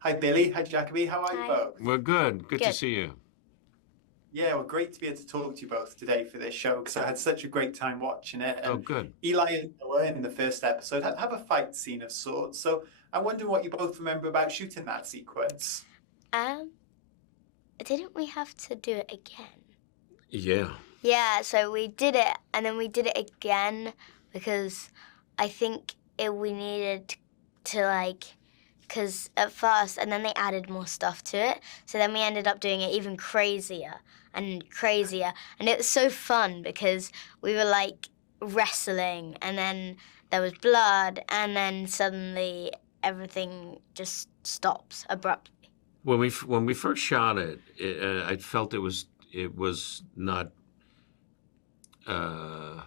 Hi, Billy. Hi, Jacobi. How are you Hi. both? We're good. Good to Good. see you. Yeah, well, great to be able to talk to you both today for this show because I had such a great time watching it. Oh, And good. Eli and Noah in the first episode have a fight scene of sorts. So I wonder what you both remember about shooting that sequence. Um, didn't we have to do it again? Yeah. Yeah, so we did it and then we did it again because I think we needed to because at first, and then they added more stuff to it. So then we ended up doing it even crazier and crazier. And it was so fun because we were like wrestling and then there was blood and then suddenly everything just stops abruptly. When we first shot it, I felt it uh,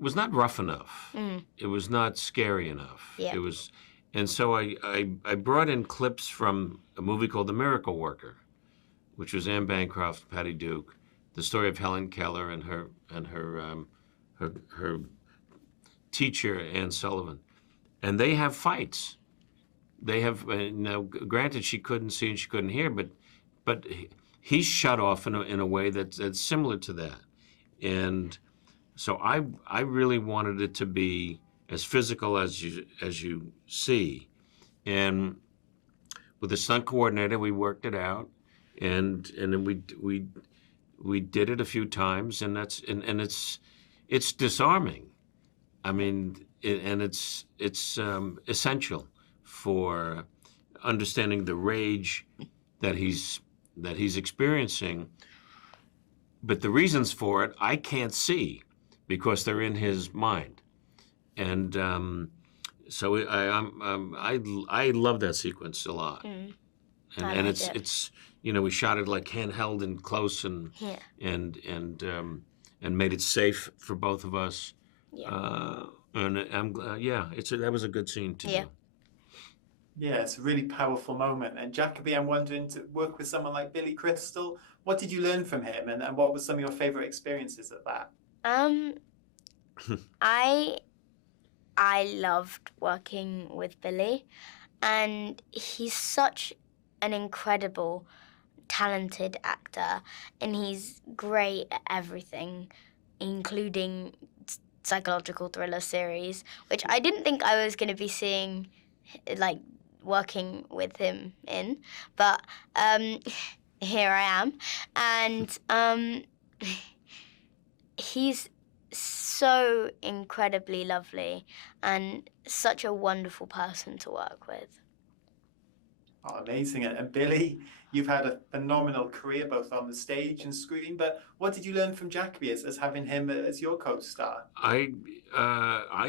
was not rough enough. Mm. It was not scary enough. Yeah. It was, and so I brought in clips from a movie called The Miracle Worker, which was Anne Bancroft, Patty Duke, the story of Helen Keller and her teacher Anne Sullivan, and they have fights. They have now. Granted, she couldn't see and she couldn't hear, but he's shut off in a way that's similar to that. And so I really wanted it to be as physical as you see. And with the stunt coordinator, we worked it out, and then we did it a few times, and it's disarming. I mean, and it's essential for understanding the rage that he's experiencing. But the reasons for it, I can't see because they're in his mind. And so I love that sequence a lot. Mm. And I and liked it. it's we shot it like handheld and close Yeah. and made it safe for both of us. Yeah. And I'm glad, yeah, that was a good scene to Yeah. do. Yeah, it's a really powerful moment. And Jacobi, I'm wondering to work with someone like Billy Crystal, what did you learn from him and what were some of your favorite experiences of that? Um, I I loved working with Billy, and he's such an incredible, talented actor, and he's great at everything, including psychological thriller series, which I didn't think I was going to be seeing, like, working with him in, but here I am, and he's so incredibly lovely and such a wonderful person to work with. Oh, amazing. And Billy, you've had a phenomenal career both on the stage and screen, but what did you learn from Jacobi as having him as your co-star? I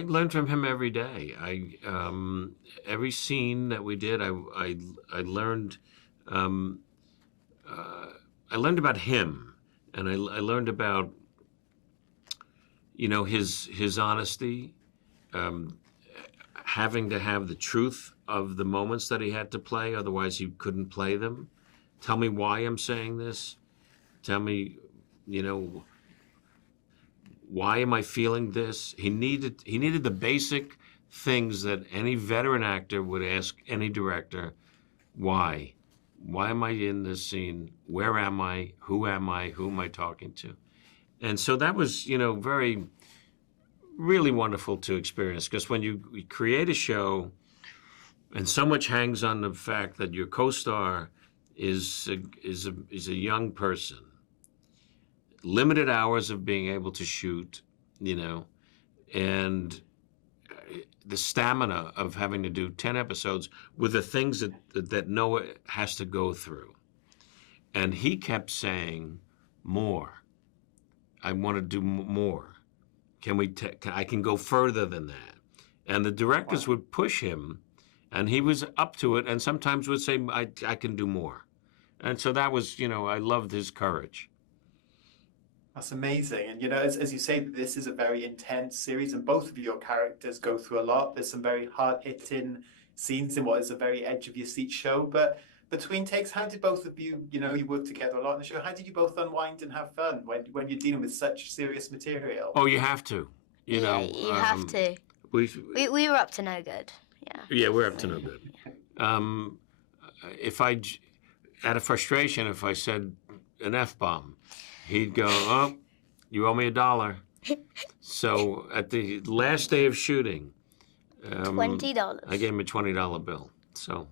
learned from him every day. Every scene that we did, I learned um, I learned about him, and I learned about his honesty, um, having to have the truth of the moments that he had to play, otherwise he couldn't play them. Tell me why I'm saying this. Tell me, you know, why am I feeling this? He needed the basic things that any veteran actor would ask any director. Why? Why am I in this scene? Where am I? Who am I? Who am I talking to? And so that was, very, really wonderful to experience, because when you create a show and so much hangs on the fact that your co-star is a young person, limited hours of being able to shoot, and the stamina of having to do 10 episodes with the things that Noah has to go through. And he kept saying, more. I want to do more. I can go further than that. And the directors Wow. would push him, and he was up to it, and sometimes would say, I can do more. And so that was, I loved his courage. That's amazing. And as you say, this is a very intense series, and both of your characters go through a lot. There's some very hard-hitting scenes in what is a very edge of your seat show. But between takes, how did both of you, you work together a lot in the show. How did you both unwind and have fun when you're dealing with such serious material? Oh, you have to, Yeah, you have to. We, We were up to no good. Yeah. yeah, we're up to no good. If out of frustration, if I said an F-bomb, he'd go, "Oh, you owe me $1." So at the last day of shooting, $20. I gave him a $20 bill. So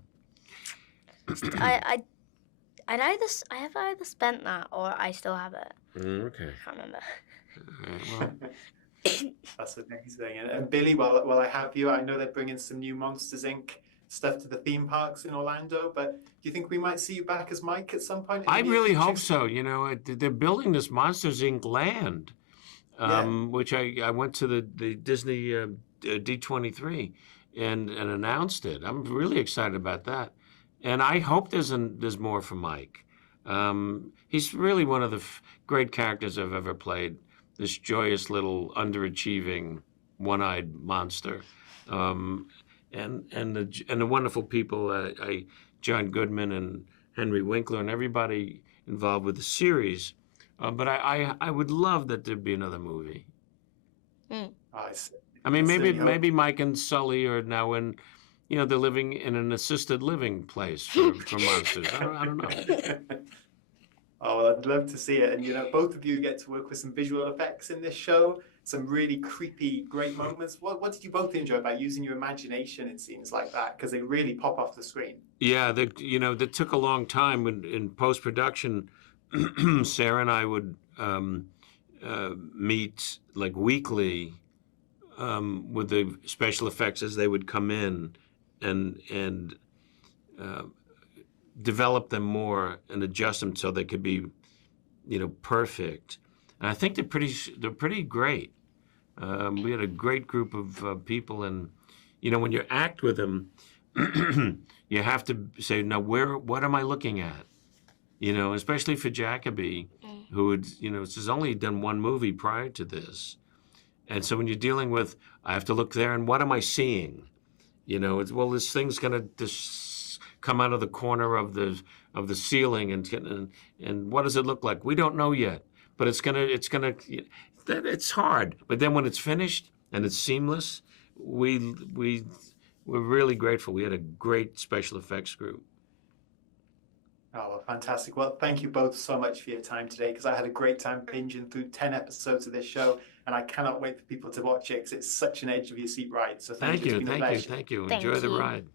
I have either spent that or I still have it. okay. I can't remember. All right, well, That's amazing. And Billy, while I have you, I know they're bringing some new Monsters Inc. stuff to the theme parks in Orlando, but do you think we might see you back as Mike at some point? I really hope so. You know, they're building this Monsters Inc. land, which I went to the Disney D23 and announced it. I'm really excited about that, and I hope there's more for Mike. He's really one of the great characters I've ever played. This joyous little underachieving, one-eyed monster, and the wonderful people, John Goodman and Henry Winkler and everybody involved with the series. But I would love that there'd be another movie. I mean, maybe Mike and Sully are now in, they're living in an assisted living place for monsters. I don't know. Oh, well, I'd love to see it. And, both of you get to work with some visual effects in this show, some really creepy, great moments. What did you both enjoy about using your imagination in scenes like that? Because they really pop off the screen. Yeah, that took a long time. In post-production, Sarah and I would meet like weekly with the special effects as they would come in and develop them more and adjust them so they could be, perfect. And I think they're pretty great. We had a great group of people, and when you act with them, you have to say, now what am I looking at? Especially for Jacobi, who has only done one movie prior to this, and so when you're dealing with, I have to look there, and what am I seeing? This thing's gonna come out of the corner of the ceiling, and what does it look like? We don't know yet, but it's hard. But then when it's finished and it's seamless, we're really grateful. We had a great special effects group. Oh, well, fantastic. Well, thank you both so much for your time today, because I had a great time binging through 10 episodes of this show, and I cannot wait for people to watch it because it's such an edge of your seat ride. So thank you. Thank you. Enjoy the ride.